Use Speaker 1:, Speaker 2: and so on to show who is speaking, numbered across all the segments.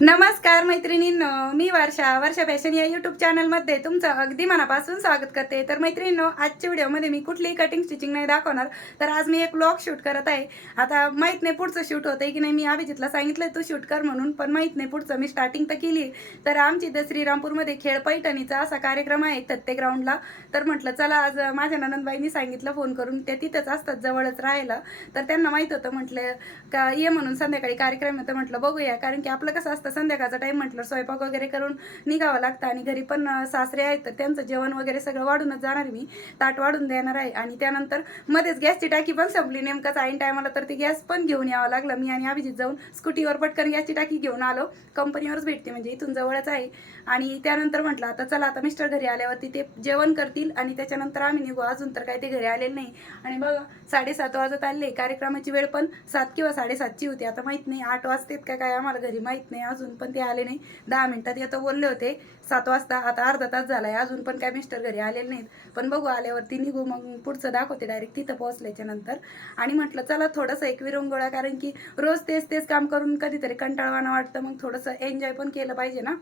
Speaker 1: नमस्कार मैत्रिणींनो मी वर्षा. वर्षा फॅशन या यूट्यूब चॅनलमध्ये तुमचं अगदी मनापासून स्वागत करते. तर मैत्रिणींनो आजच्या व्हिडिओमध्ये मी कुठलीही कटिंग स्टिचिंग नाही दाखवणार. तर आज मी एक ब्लॉग शूट करत आहे. आता माहीत नाही पुढचं शूट होतंय की नाही मी अभिजितला सांगितलं तू शूट कर म्हणून. पण माहीत नाही पुढचं मी स्टार्टिंग तर केली तर आमची इथं श्रीरामपूरमध्ये खेळ पैठणीचा असा कार्यक्रम आहे तत्ते ग्राउंडला तर म्हटलं चला आज माझ्या ननंदबाईंनी सांगितलं फोन करून. त्या तिथंच असतात जवळच राहायला. तर त्यांना माहीत होतं म्हटलं का ये म्हणून संध्याकाळी कार्यक्रम आहे. तर म्हटलं बघूया. कारण की आपलं कसं असतं संध्याकाळचा टाईम म्हटलं स्वयंपाक वगैरे करून निघावं लागतं आणि घरी पण सासरे आहेत तर त्यांचं जेवण वगैरे सगळं वाढूनच जाणार मी. ताट वाढून देणार आहे. आणि त्यानंतर मध्येच गॅसची टाकी पण संपली. नेमकंच ऐन टायमाला तर ती गॅस पण घेऊन यावं लागलं. मी आणि अभिजित जाऊन स्कूटीवर पटकन गॅसची टाकी घेऊन आलो. कंपनीवरच भेटते म्हणजे इथून जवळच आहे. आणि त्यानंतर म्हटलं आता चला आता मिस्टर घरी आल्यावरती ते जेवण करतील आणि त्याच्यानंतर आम्ही निघू. अजून तर काही ते घरी आलेले नाही. आणि बघा साडेसात वाजत आले. कार्यक्रमाची वेळ पण सात किंवा साडेसातची होती. आता माहीत नाही आठ वाजतेत का काय आम्हाला घरी माहीत नाही. अजून पण ते आले नाही. दहा मिनिटात येतं बोलले होते. सात वाजता आता अर्धा तास झालाय. अजून पण काय मिस्टर घरी आलेले नाहीत. पण बघू आल्यावरती निघू मग पुढचं दाखवते डायरेक्ट तिथं पोहोचल्याच्या नंतर. आणि म्हटलं चला थोडंसं एक विरंगोळा कारण की रोज तेच तेच काम करून कधीतरी कंटाळवाणं वाटतं. मग थोडंसं एन्जॉय पण केलं पाहिजे ना.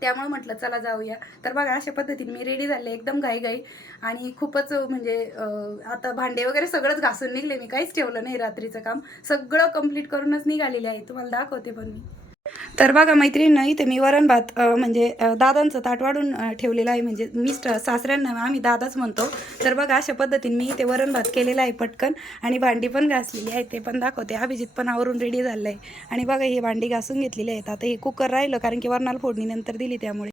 Speaker 1: त्यामुळे म्हटलं चला जाऊया. तर बघा अशा पद्धतीने मी रेडी झाले. एकदम घाई आणि खूपच म्हणजे आता भांडे वगैरे सगळंच घासून निघले. मी काहीच ठेवलं नाही रात्रीचं काम. सगळं कंप्लीट करूनच निघालेले आहे. तुम्हाला दाखवते पण मी. तर बघा मैत्रिणींना इथे मी वरण भात म्हणजे दादांचं ताट वाढून ठेवलेलं आहे. म्हणजे मिस्टर सासऱ्यांना आम्ही दादाच म्हणतो. तर बघा अशा पद्धतीने मी इथे वरण भात केलेला आहे पटकन. आणि भांडी पण घासलेली आहे. ते पण दाखवते. अभिजित पण आवरून रेडी झालं आहे आणि बघा हे भांडी घासून घेतलेली आहेत. आता हे कुकर राहिलं कारण की वरणाला फोडणी नंतर दिली त्यामुळे.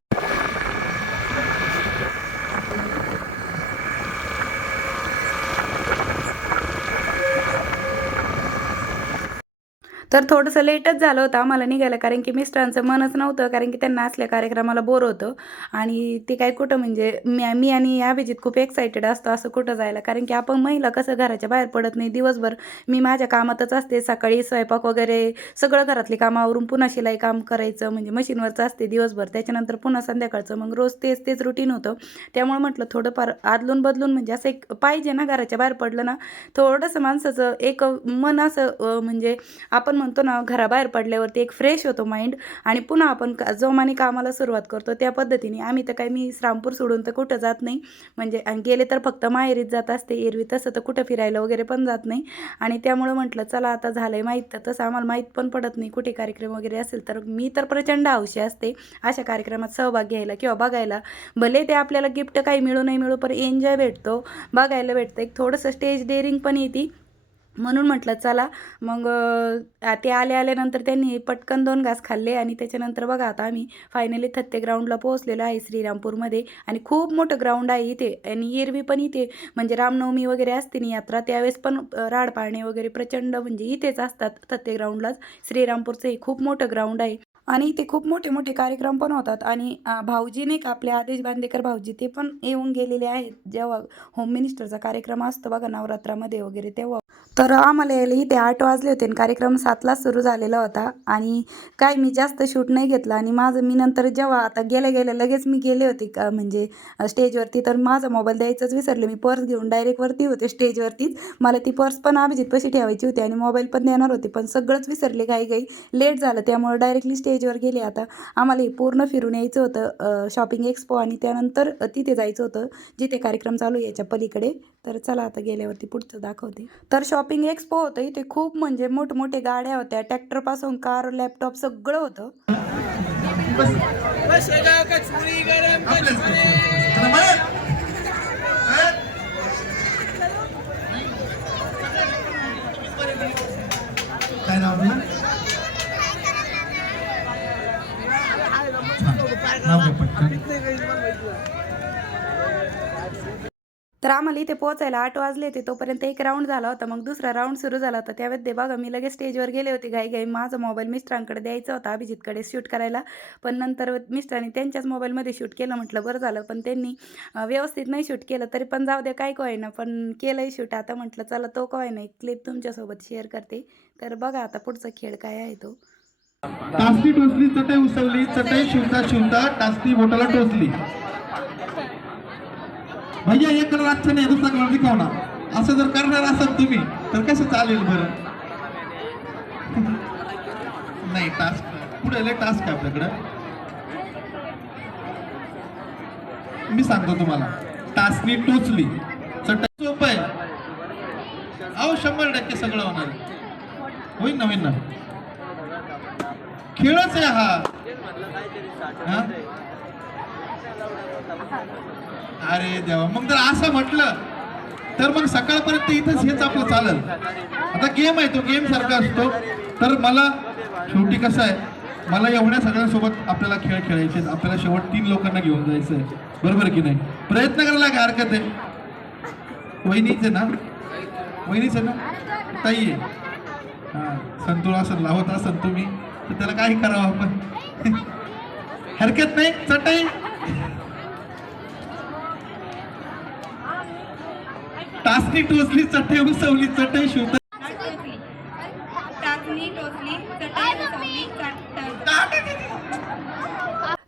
Speaker 1: तर थोडंसं लेटच झालं होतं आम्हाला निघायला कारण की मिस्टरांचं मनच नव्हतं कारण की त्यांना असल्या कार्यक्रमाला बोर होतं. आणि ते काय कुठं म्हणजे मी मी आणि अभिजित खूप एक्सायटेड असतो असं कुठं जायला कारण की आपण महिला कसं घराच्या बाहेर पडत नाही. दिवसभर मी माझ्या कामातच असते सकाळी स्वयंपाक वगैरे सगळं घरातली कामावरून पुन्हा शिलाई काम करायचं म्हणजे मशीनवरचं असते दिवसभर. त्याच्यानंतर पुन्हा संध्याकाळचं मग रोज तेच तेच रुटीन होतं. त्यामुळे म्हटलं थोडंफार आदलून बदलून म्हणजे असं एक पाहिजे ना घराच्या बाहेर पडलं ना थोडंसं माणसाचं एक मन असं म्हणजे आपण म्हणतो ना घराबाहेर पडल्यावरती एक फ्रेश होतो माइंड आणि पुन्हा आपण का- जोमाने कामाला सुरुवात करतो. त्या पद्धतीने आम्ही तर काही मी श्रामपूर सोडून तर कुठं जात नाही. म्हणजे आणि गेले तर फक्त माहेरीत जात असते एरवी तसं तर कुठं फिरायला वगैरे पण जात नाही. आणि त्यामुळं म्हटलं चला आता झालं आहे माहीत तर तसं आम्हाला माहीत पण पडत नाही कुठे कार्यक्रम वगैरे असेल तर. मी तर प्रचंड हौशी असते अशा कार्यक्रमात सहभाग घ्यायला किंवा बघायला. भले ते आपल्याला गिफ्ट काही मिळू नाही मिळू पण एन्जॉय भेटतो. बघायला भेटतं. एक थोडंसं स्टेज डेअरिंग पण येते. म्हणून म्हटलं चला. मग ते आले आल्यानंतर त्यांनी पटकन दोन घास खाल्ले आणि त्याच्यानंतर बघा आता आम्ही फायनली थत्ते ग्राउंडला पोहोचलेलो आहे श्रीरामपूरमध्ये आणि खूप मोठं ग्राउंड आहे इथे आणि एरवी पण इथे. म्हणजे रामनवमी वगैरे असते ना यात्रा त्यावेळेस पण राड पाळणे वगैरे प्रचंड म्हणजे इथेच असतात थत्ते ग्राउंडलाच श्रीरामपूरचं हे खूप मोठं ग्राउंड आहे. आणि इथे खूप मोठे मोठे कार्यक्रम पण होतात आणि भाऊजी नाही का आपले आदेश बांदेकर भाऊजी ते पण येऊन गेलेले आहेत. जेव्हा होम मिनिस्टरचा कार्यक्रम असतो बघा नवरात्रामध्ये वगैरे तेव्हा. तर आम्हाला यायला इथे आठ वाजले होते आणि कार्यक्रम सातला सुरू झालेला होता. आणि काय मी जास्त शूट नाही घेतला आणि माझं मी नंतर जेव्हा आता गेल्या गेल्या लगेच मी गेले होते का म्हणजे स्टेजवरती तर माझा मोबाईल द्यायचंच विसरले. मी पर्स घेऊन डायरेक्ट वरती होते स्टेजवरतीच मला ती पर्स पण अभिजित पशी ठेवायची होती आणि मोबाईल पण देणार होते पण सगळंच विसरले काही काही लेट झालं त्यामुळे डायरेक्टली स्टेजवर गेले. आता आम्हाला हे पूर्ण फिरून यायचं होतं शॉपिंग एक्सपो आणि त्यानंतर तिथे जायचं होतं जिथे कार्यक्रम चालू आहे याच्या पलीकडे. तर चला आता गेल्यावरती पुढचं दाखवते. तर शॉपिंग एक्सपो होतं. इथे खूप म्हणजे मोठमोठे गाड्या होत्या. ट्रॅक्टरपासून कार लॅपटॉप सगळं होतं.
Speaker 2: काय नाव काय पटकन
Speaker 1: तर आम्हाला इथे पोहोचायला आठ वाजले होते तोपर्यंत एक राऊंड झाला होता. मग दुसरा राऊंड सुरू झाला होता. त्यावेळेस ते बघा मी लगेच स्टेजवर गेले होते. घाई घाई माझा मोबाईल मिस्टरांकडे द्यायचा होता अभिजितकडे शूट करायला. पण नंतर मिस्टरांनी त्यांच्याच मोबाईलमध्ये शूट केलं म्हटलं बरं झालं. पण त्यांनी व्यवस्थित नाही शूट केलं तरी पण जाऊ दे काय काय ना पण केलंय शूट आता म्हटलं चला तो काय नाही क्लिप तुमच्यासोबत शेअर करते. तर बघा आता पुढचा खेळ काय आहे तो.
Speaker 2: टाचणी टोचली चटई उसवली चटई शिवता शिवता टाचणी बोटाला टोचली. भैया एक कलर नाही दुसरा कलर दिखावणार असं जर करणार असाल तुम्ही तर कसं चालेल बरं? नाही टास्क पुढे लय टास्क आहे आपल्याकडं. मी सांगतो तुम्हाला. टाचणी टोचली. चटई सोप आहे. अहो शंभर टक्के सगळं होणार होईल ना होईल ना. खेळच आहे हा? अरे देवा. मग जर असं म्हटलं तर मग सकाळपर्यंत इथंच हेच आपलं चालेल. आता गेम आहे तो गेम सारखा असतो. तर मला शेवटी कसं आहे मला एवढ्या सगळ्यांसोबत आपल्याला खेळ खेळायचे आपल्याला शेवट तीन लोकांना घेऊन जायचं आहे. बरोबर की नाही? प्रयत्न करायला काय हरकत आहे. वहिनीच आहे ना? वहिनीच आहे ना? ताई आहे. हां संतुळ असं लावत असन तुम्ही. तर त्याला काही करावं आपण. हरकत नाही? चटाई? टाचणी टोचली चटई उसवली चटई
Speaker 3: चटई उसवली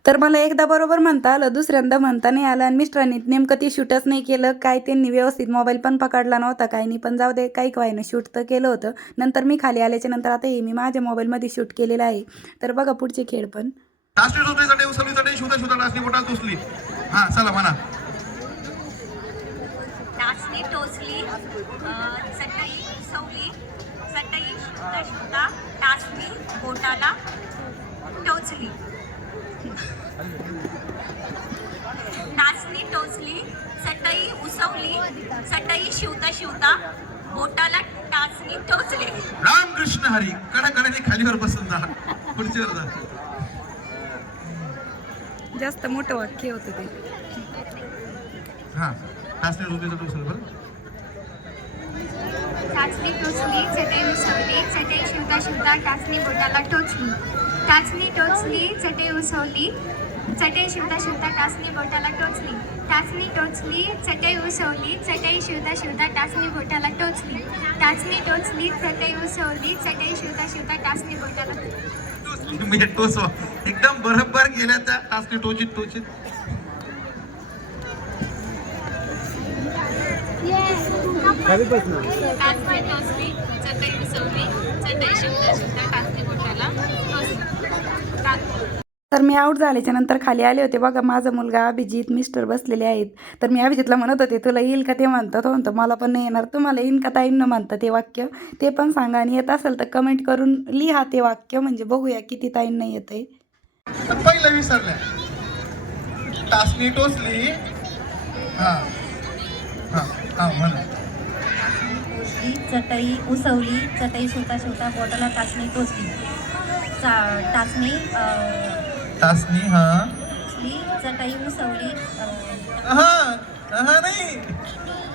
Speaker 1: तर मला एकदा बरोबर म्हणता आलं दुसऱ्यांदा म्हणता नाही आलं आणि मिस्टरांनी नेमकं ते शूटच नाही केलं काय त्यांनी व्यवस्थित मोबाईल पण पकडला नव्हता काही नाही पण जाऊ दे काही काय ना शूट तर केलं होतं. नंतर मी खाली आल्याच्यानंतर आता हे मी माझ्या मोबाईलमध्ये शूट केलेलं आहे. तर बघा पुढचे खेळ पण.
Speaker 2: टाचणी टोचली चटई उसवली चटई शिवता शिवता टाचणी बोटाला टोचली हा चला म्हणा
Speaker 3: टाचणी टोचली चटई उसवली चटई शिवता शिवता टाचणी बोटाला टोचली. टाचणी टोचली चटई उसवली चटई शिवता शिवता बोटाला टाचणी टोचली.
Speaker 2: रामकृष्ण हरी कडाकडाने खालीवर बसून जा खुर्चीवर जा
Speaker 1: जास्त मोठं वाक्य होतं ते.
Speaker 2: हा टाचणी टोचली बरं
Speaker 4: टाचणी टोचली चटई उसवली चटई शिवता शिवता टाचणी बोटाला टोचली. टाचणी टोचली चटई उसवली चटई शिवता शिवता टाचणी बोटाला टोचली. टाचणी टोचली चटई उसवली चटई शिवता शिवता टाचणी बोटाला टोचली. टाचणी टोचली चटई उसवली चटई शिवता शिवता टाचणी बोटाला
Speaker 2: म्हणजे टोचवा. एकदम बरोबर गेल्या त्या टाचणी टोचित टोचित.
Speaker 3: चटई चटई शिवता शिवता बोटाला
Speaker 1: तर मी आऊट झाल्याच्यानंतर खाली आले होते. बघा माझा मुलगा अभिजित मिस्टर बसलेले आहेत. तर मी अभिजितला म्हणत होते तुला येईल का? ते म्हणतात हो म्हणतो मला पण नाही येणार. तुम्हाला येईन का? ताईंना म्हणतं ते वाक्य. ते पण सांगा आणि येत असेल तर कमेंट करून लिहा ते वाक्य. म्हणजे बघूया किती ताईंना येतंय.
Speaker 2: तर पहिलं विसरल्या. टोचली. हा
Speaker 5: चटई उसवली चटई शिवता शिवता बोटाला टाचणी टोचली टाचणी
Speaker 2: टाचणी हा.
Speaker 5: चटई उसवली
Speaker 2: हा हा नाही.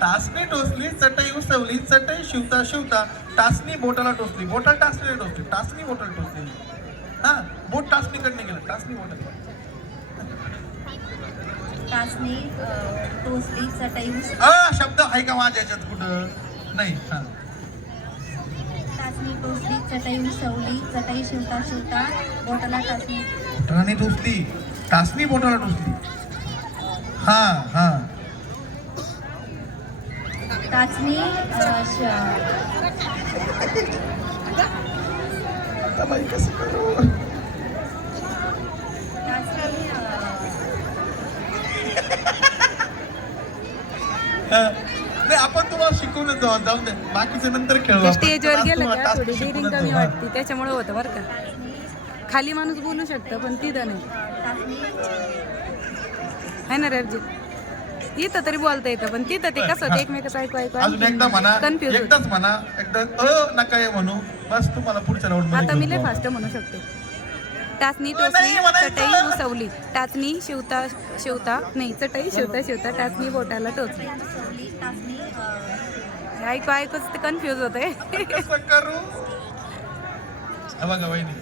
Speaker 2: टाचणी टोचली चटई उसवली चटई शिवता शिवता टाचणी बोटाला टोचली. बोटाला टाचणी टोचली टाचणी बोटाला टोचली. हा बोट टाचणीकडे गेलं टाचणी बोटाला.
Speaker 5: टाचणी टोचली चटई उस
Speaker 2: अ शब्द आहे का माझ्या याच्यात कुठं? नाही हा.
Speaker 5: टाचणी टोचली चटई उसवली चटई शिवता शिवता बोटाला टाचणी
Speaker 2: बोटाने टोचली. टाचणी बोटाला टोचली. हा हा.
Speaker 5: टाचणी टाचणी
Speaker 2: हा. नाही आपण तुम्हाला शिकवूनच जाऊ जाऊन दे. बाकीचे नंतर खेळू.
Speaker 1: स्टेजवर गेलं का? थोडी डेअरिंग कमी
Speaker 2: जाऊ, हा.
Speaker 1: वाटते. त्याच्यामुळे होतं बरं का. खाली माणूस बोलू शकतं पण तिथं नाही.
Speaker 5: टाचणी
Speaker 1: आहे ना रे अभिजित इथं तरी बोलता येतं पण तिथं ते कसं होतं? एकमेकाचं ऐकू ऐकू
Speaker 2: अजून एकदा म्हणा
Speaker 1: कन्फ्युज
Speaker 2: एकदाच म्हणा एकदा अ नका ये म्हणू बस तुम्हाला पुढच्या राऊंड
Speaker 1: आता मी लय फास्ट म्हणू शकते. टाचणी
Speaker 2: म्हणायचं.
Speaker 1: चटई उसवली टाचणी शिवता शिवता नाही चटई शिवता शिवता टाचणी बोटाला टोचली.
Speaker 5: टाचणी
Speaker 1: ऐकू ऐकूच ते कन्फ्युज.
Speaker 2: कसं करू? बघा वहिनी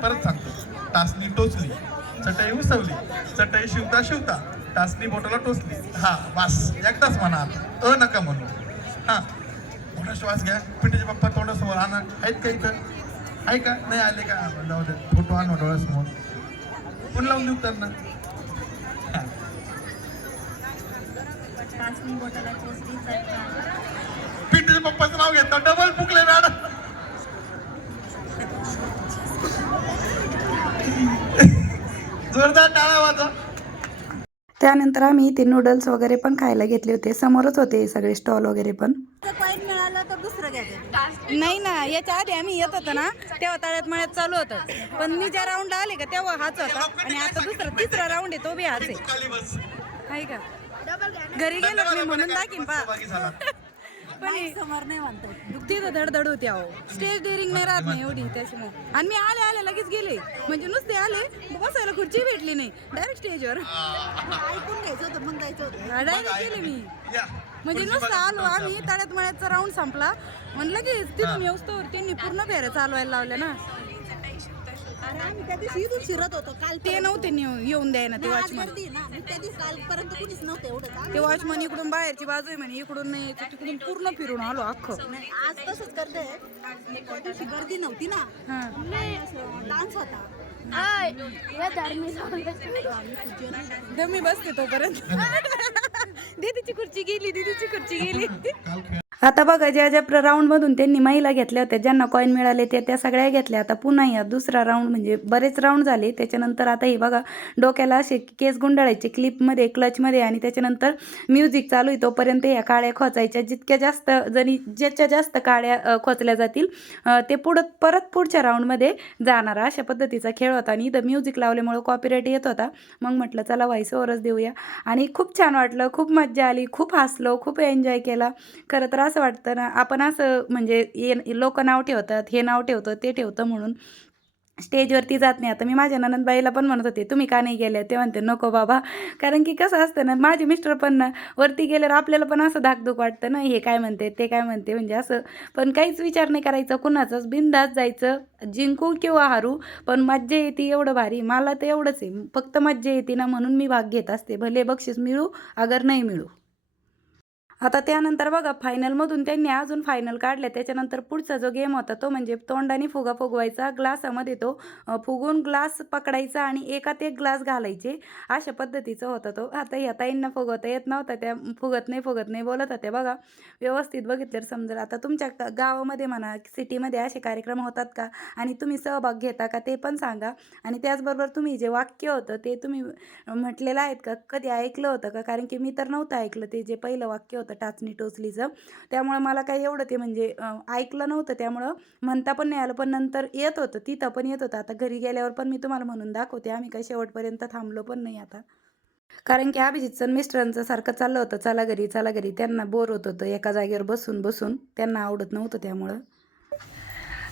Speaker 2: परत सांगतो. टाचणी टोचली चटई उसवली चटई शिवता शिवता टाचणी बोटाला टोचली. हा बस एकदाच म्हणा. आता. अ नका म्हणू. हा मोठा श्वास घ्या? पिंडीचे पप्पा तोंडासमोर आणा. आहेत का इथं? आहे का? नाही आले का? जाऊ दे फोटो आणा डोळ्यासमोर. कोण लावून देऊ त्यांना.
Speaker 5: टाचणी बोटाला टोचली चटई
Speaker 2: पिंटूच्या पप्पाचं नाव घेतो डबल फुकले मॅडम जोरदार टाळा वाजा
Speaker 1: त्यानंतर आम्ही ते नूडल्स वगैरे पण खायला घेतले होते. समोरच होते सगळे स्टॉल वगैरे पण. नाही ना याच्या आधी आम्ही येत होतो ना तेव्हा तळ्यात मळ्यात चालू होतं. पण मी ज्या राऊंडला आले का तेव्हा हाच होता. आणि आता दुसरा तिसरा राऊंड आहे तो बी हाच आहे. आहे का? घरी गेलो मी म्हणून दाखीन पा पण समोर नाही म्हणतात तिथं धडधड होती अहो. स्टेज डेअरिंग नाही राहत नाही एवढी त्याच्यामुळे. आणि मी आले आले लगेच गेले. म्हणजे नुसते आले बसायला खुर्ची भेटली नाही. डायरेक्ट स्टेजवर ऐकून घ्यायचं होतं मग जायचं होतं. डायरेक्ट गेले मी. म्हणजे नुसतं आलो आम्ही तळ्यात मळ्याचा राऊंड संपला. म्हणलं की तिथून येऊस्तोवर त्यांनी पूर्ण फेऱ्या चालवायला लावल्या ना. ते नव्हते नेऊ- येऊन द्यायना ते वॉचमन ते वॉचमन इकडून बाहेरची बाजू आहे म्हणे इकडून नाही तिकडून पूर्ण फिरून आलो अख्खं.
Speaker 6: आज तसंच करते. त्या दिवशी गर्दी नव्हती ना.
Speaker 1: हा.
Speaker 6: डान्स होता.
Speaker 1: दमी बसते तोपर्यंत. दीदीची खुर्ची गेली दीदीची खुर्ची गेली. आता बघा ज्या ज्या प्र राऊंडमधून त्यांनी महिला घेतल्या होत्या ज्यांना कॉईन मिळाले त्या त्या सगळ्या घेतल्या. आता पुन्हा या दुसरा राऊंड म्हणजे बरेच राऊंड झाले. त्याच्यानंतर आता हे बघा डोक्याला असे केस गुंडाळायचे. क्लिपमध्ये क्लचमध्ये आणि त्याच्यानंतर म्युझिक चालू आहे. तोपर्यंत ह्या काळ्या खोचायच्या. जितक्या जास्त जणी ज्याच्या जास्त काळ्या खोचल्या जातील ते पुढं परत पुढच्या राऊंडमध्ये जाणार. अशा पद्धतीचा खेळ होता आणि इथं म्युझिक लावल्यामुळं कॉपीराईट येत होता. मग म्हटलं चला व्हायस ओवरच देऊया. आणि खूप छान वाटलं. खूप मज्जा आली. खूप हसलो. खूप एन्जॉय केला. खरं तर असं वाटतं ना आपण असं म्हणजे ये लोक नाव ठेवतात हे नाव ठेवतं ते ठेवतं म्हणून स्टेजवरती जात नाही. आता मी माझ्या ननंदबाईला पण म्हणत होते तुम्ही का नाही गेले? ते म्हणते नको बाबा. कारण की कसं असतं ना माझे मिस्टर पण ना वरती गेल्यावर आपल्याला पण असं धाकधूक वाटतं ना हे काय म्हणते ते काय म्हणते म्हणजे असं. पण काहीच विचार नाही करायचा कुणाचाच बिंदास जायचं जिंकू किंवा हारू पण मज्जा येते एवढं भारी. मला तर एवढंच आहे फक्त मज्जा येते ना म्हणून मी भाग घेत असते. भले बक्षीस मिळू अगर नाही मिळू. आता त्यानंतर बघा फायनलमधून त्यांनी अजून फायनल काढले. त्याच्यानंतर पुढचा जो गेम होता तो म्हणजे तोंडाने फुगा फुगवायचा ग्लासामध्ये तो फुगून ग्लास पकडायचा आणि एकात एक ग्लास घालायचे. अशा पद्धतीचा होता तो. आता या ताईंना फुगवता येत नव्हता त्या फुगत नाही फुगत नाही बोलत होत्या. बघा व्यवस्थित बघितल्यावर समजेल. आता तुमच्या गावामध्ये म्हणा सिटीमध्ये असे कार्यक्रम होतात का? आणि तुम्ही सहभाग घेता का? ते पण सांगा. आणि त्याचबरोबर तुम्ही जे वाक्य होतं ते तुम्ही म्हटलेलं आहेत का? कधी ऐकलं होतं का? कारण की मी तर नव्हतं ऐकलं ते जे पहिलं वाक्य होतं टाचणी टोचलीचं. त्यामुळं मला काही एवढं ते म्हणजे ऐकलं नव्हतं. त्यामुळं म्हणता पण नाही आलं. पण नंतर येत होतं. तिथं पण येत होतं. आता घरी गेल्यावर पण मी तुम्हाला म्हणून दाखवते. आम्ही काही शेवटपर्यंत थांबलो पण नाही आता. कारण की अभिजितचं मिस्टरांचं सारखं चाललं होतं. चला घरी चला घरी. त्यांना बोर होत होतं. एका जागेवर बसून बसून त्यांना आवडत नव्हतं त्यामुळं.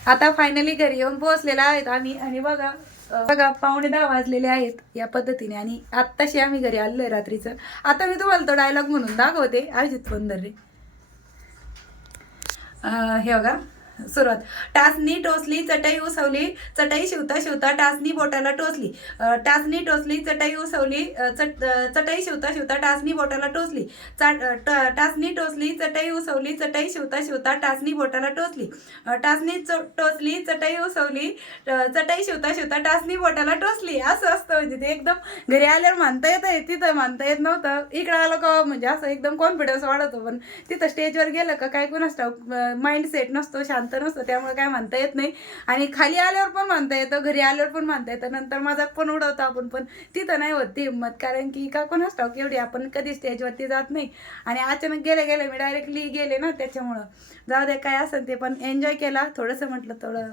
Speaker 1: आता फायनली घरी येऊन पोहोचलेला आहेत आम्ही. आणि बघा बघा पावणे दहा वाजलेले आहेत या पद्धतीने आणि आत्ताशी आम्ही घरी आलोय रात्रीचं. आता मी तुम्हाला तो डायलॉग म्हणून दाखवते अजित पंधरे हे बघा सुरुवात. टाचणी टोचली चटई उसवली चटई शिवता शिवता टाचणी बोटाला टोचली. टाचणी टोचली चटई उसवली चट चटई शिवता शिवता टाचणी बोटाला टोचली. चा- टाचणी टोचली चटई उसवली चटई शिवता शिवता टाचणी बोटाला टोचली. टाचणी चो- टोचली चटई उसवली चटई शिवता शिवता टाचणी बोटाला टोचली. असं असतं म्हणजे ते एकदम घरी आल्यावर मानता येतं तिथं मानता येत नव्हतं. इकडं आलं का म्हणजे असं एकदम कॉन्फिडन्स वाढवतो पण तिथं स्टेजवर गेलं का काय कोणास माइंड सेट नसतो शांत नसतं त्यामुळे काय म्हणता येत नाही. आणि खाली आल्यावर पण म्हणता येतं घरी आल्यावर पण म्हणता येतं नंतर मजाक पण उडवतो आपण पण. तिथं नाही होत ती हिंमत कारण की का कोणास ठाऊक एवढी? आपण कधी स्टेजवरती जात नाही. आणि अचानक गेले गेले मी डायरेक्टली गेले ना त्याच्यामुळं. जाऊ दे काय असेल ते पण एन्जॉय केला. थोडंसं म्हटलं थोडं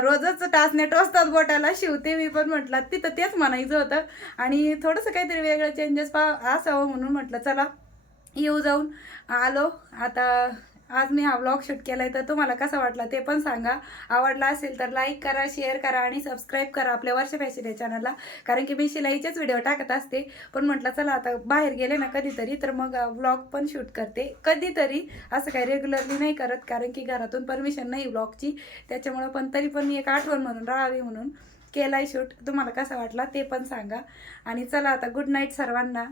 Speaker 1: रोजच टाचने टोचतात बोटाला. शिवते मी पण म्हटलं तिथं तेच म्हणायचं होतं. आणि थोडंसं काहीतरी वेगळं चेंजेस पा असावं म्हणून म्हटलं चला येऊ जाऊन. आलो आता आज मी हा व्लॉग शूट केला आहे तर तुम्हाला कसा वाटला ते पण सांगा. आवडला असेल तर लाईक करा शेअर करा आणि सबस्क्राईब करा आपल्या वर्ष फॅशन या चॅनलला कारण की मी शिलाईचेच व्हिडिओ टाकत असते. पण म्हटलं चला आता बाहेर गेले ना कधीतरी तर मग व्लॉग पण शूट करते. कधीतरी असं काही रेग्युलरली नाही करत कारण की घरातून परमिशन नाही व्लॉगची त्याच्यामुळं पण तरी पण मी एक आठवण म्हणून राहावी म्हणून केलाय शूट तुम्हाला कसा वाटला ते पण सांगा. आणि चला आता गुड नाईट सर्वांना.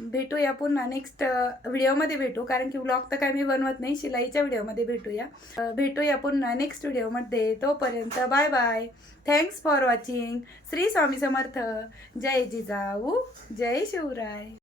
Speaker 1: भेटूया पुन्हा. नेक्स्ट व्हिडिओमध्ये भेटू. कारण की व्लॉग तर काय मी बनवत नाही. शिलाईच्या व्हिडिओमध्ये भेटूया. भेटूया पुन्हा नेक्स्ट व्हिडिओमध्ये. तोपर्यंत bye bye thanks for watching Shri Swami Samarth. जय जिजाऊ. जय शिवराय.